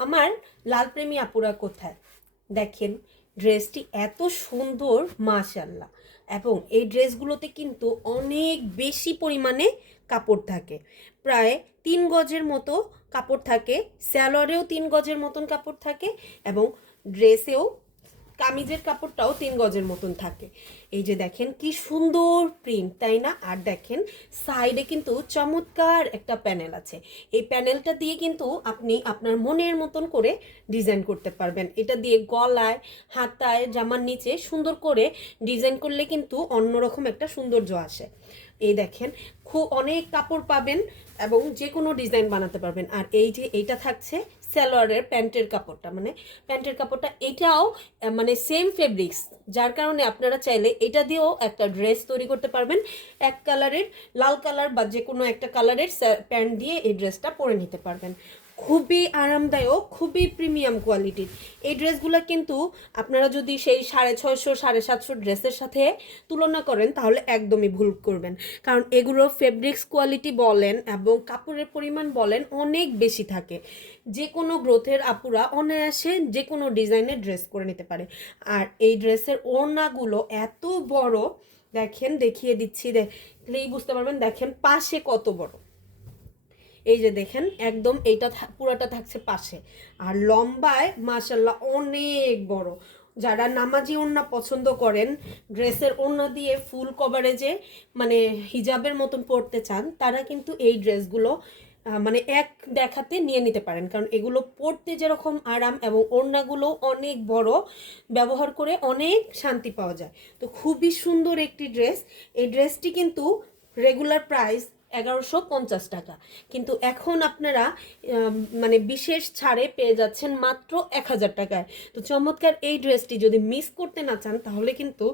আমার লাল প্রেমী আপুরা কোথায়? দেখেন, ড্রেসটি এত সুন্দর মাশাল্লাহ এবং এই ড্রেসগুলোতে কিন্তু অনেক বেশি পরিমাণে কাপড় থাকে। প্রায় তিন গজের মতো কাপড় থাকে স্যালোয়ারেও তিন গজের মতন কাপড় থাকে এবং ড্রেসেও কামিজের কাপড়টাও তিন গজের মতন থাকে। এই যে দেখেন কি সুন্দর প্রিন্ট তাই না? আর দেখেন সাইডে কিন্তু চমৎকার একটা প্যানেল আছে। এই প্যানেলটা দিয়ে কিন্তু আপনি আপনার মনের মতন করে ডিজাইন করতে পারবেন। এটা দিয়ে গলায়, হাতায়, জামার নিচে সুন্দর করে ডিজাইন করলে কিন্তু অন্যরকম একটা সৌন্দর্য আসে। এই দেখেন খুব অনেক কাপড় পাবেন এবং যে কোনো ডিজাইন বানাতে পারবেন। আর এই যে এইটা থাকছে সালোয়ারের প্যান্টের কাপড়টা মানে প্যান্টের কাপড়টা এটাও মানে সেম ফেব্রিক্স যার কারণে আপনারা চাইলে এটা দিয়েও একটা ড্রেস তৈরি করতে পারবেন। এক কালারের লাল কালার বা যে কোনো একটা কালারের প্যান্ট দিয়ে এই ড্রেসটা পরে নিতে পারবেন। খুবই আরামদায়ক, খুবই প্রিমিয়াম কোয়ালিটির এই ড্রেসগুলো কিন্তু আপনারা যদি সেই সাড়ে ছয়শো, সাড়ে সাতশো ড্রেসের সাথে তুলনা করেন, তাহলে একদমই ভুল করবেন। কারণ এগুলো ফেব্রিক্স কোয়ালিটি বলেন এবং কাপড়ের পরিমাণ বলেন অনেক বেশি থাকে। যে কোনো গ্রোথের আপুরা অনায়াসে যে কোনো ডিজাইনের ড্রেস করে নিতে পারে। আর এই ড্রেসের ওড়নাগুলো এত বড়, দেখেন, দেখিয়ে দিচ্ছি দেখলেই বুঝতে পারবেন, দেখেন, পাশে কত বড়। এই যে দেখেন, একদম এইটা পুরাটা থাকছে পাশে। আর লম্বায় মাশাল্লাহ অনেক বড়। যারা নামাজি ওড়না পছন্দ করেন, ড্রেসের ওড়না দিয়ে ফুল কভারেজে মানে হিজাবের মতন পরতে চান, তারা কিন্তু এই ড্রেসগুলো মানে এক দেখাতে নিয়ে নিতে পারেন। কারণ এগুলো পরতে যেরকম আরাম এবং ওড়নাগুলো অনেক বড়, ব্যবহার করে অনেক শান্তি পাওয়া যায়। তো খুবই সুন্দর একটি ড্রেস। এই ড্রেসটি কিন্তু রেগুলার প্রাইস এগারোশো পঞ্চাশ টাকা। কিন্তু এখন আপনারা মানে বিশেষ ছাড়ে পেয়ে যাচ্ছেন মাত্র এক হাজার টাকায়। তো চমৎকার এই ড্রেসটি যদি মিস করতে না চান, তাহলে কিন্তু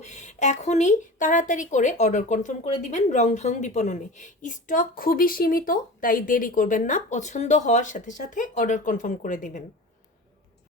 এখনই তাড়াতাড়ি করে অর্ডার কনফার্ম করে দিবেন রং ঢং বিপণনে। স্টক খুবই সীমিত, তাই দেরি করবেন না, পছন্দ হওয়ার সাথে সাথে অর্ডার কনফার্ম করে দিবেন।